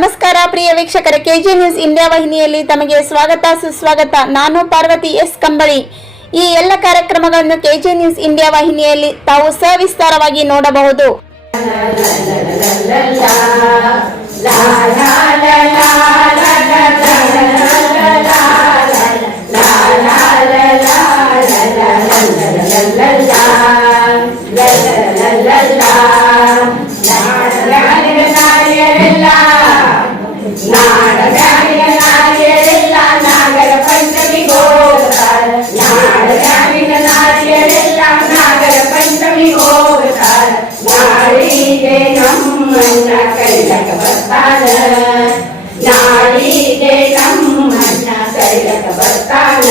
ನಮಸ್ಕಾರ ಪ್ರಿಯ ವೀಕ್ಷಕರ KG news India ವಾಹಿನಿಯಲ್ಲಿ ತಮಗೆ ಸ್ವಾಗತ ಸುಸ್ವಾಗತ ನಾನು ಪಾರ್ವತಿ ಎಸ್ ಕಂಬಳಿ ಈ ಎಲ್ಲ ಕಾರ್ಯಕ್ರಮಗಳನ್ನು ಕೆಜಿ ನ್ಯೂಸ್ ಇಂಡಿಯಾ ವಾಹಿನಿಯಲ್ಲಿ ತಾವು ಸವಿಸ್ತಾರವಾಗಿ ನೋಡಬಹುದು ನಮ್ಮನ್ನ ಕೈಲಕ ಬರ್ತಾನ ನಾಡಿಗೆ ನಮ್ಮನ್ನ ಕೈಲಕ ಬರ್ತಾನ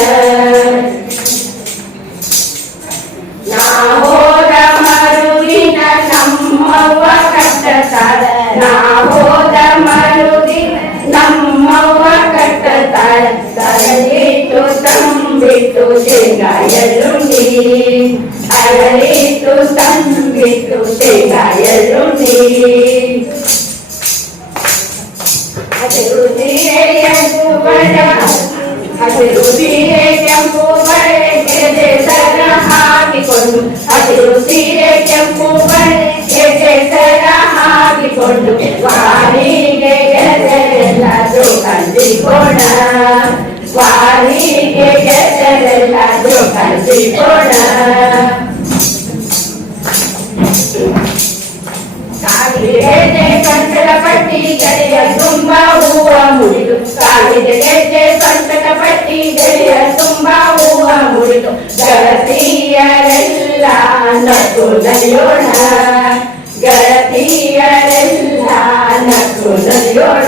ನಾವೋದ ಮರುದಿನ ನಮ್ಮವ್ವ ಕಟ್ಟತಾಳ ನಾವೋದ ಮರುದಿನ ನಮ್ಮವ್ವ ಕಟ್ಟತಾಳ ತರಲಿಟ್ಟು ತಂಬಿಟ್ಟು ಶೇಂಗಾ ಎಳ್ಳುಂಡಿ ಅರಳಿತು ತಂಬಿತು ತೆಗೆಯಲುನಿ ಹಸಿರು ನೀರೇ ಎಂಬುವರ ಹಸಿರು ನೀರೇ ಎಂಬುವರೆಗೆ ಸರ ಹಾಕಿಕೊಂಡು ಹಸಿರು ಸೀರೆ ಕೆಂಪುವರೆಗೆ ಸರ ಹಾಕಿಕೊಂಡು ವಾರಿಗೆ ಎದರೆಲ್ಲರೂ ಕಂಡಿಕೋಣ ವಾರಿಗೆ ಎದರೆಲ್ಲರೂ ಕಂಡಿಕೋಣ ಕಾಲಿಗೆದ್ದೆ ಸಂಕಟ ಪಟ್ಟಿ ಗೆಳೆಯ ತುಂಬ ಹೂವ ಮುಡಿದು ಕಾಲಿಗೆದ್ದೆ ಸಂಕಟ ಪಟ್ಟಿ ಗೆಳೆಯ ತುಂಬ ಹೂವ ಮುಡಿದು ಗಣತೀಯರೆಲ್ಲ ನಗು ನಲಿಯೋಣ ಗಣತೀಯರೆಲ್ಲ ನಗು ನಲಿಯೋಣ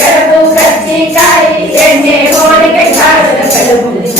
ಕಡಬು ಕತ್ತಿಕಾಯಿ ಎಣ್ಣೆ ಹೋಳಿಗೆ ಕಾರದ ಕಡಬು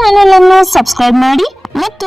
channel ಅನ್ನು ಸಬ್ಸ್ಕ್ರೈಬ್ ಮಾಡಿ ಮತ್ತು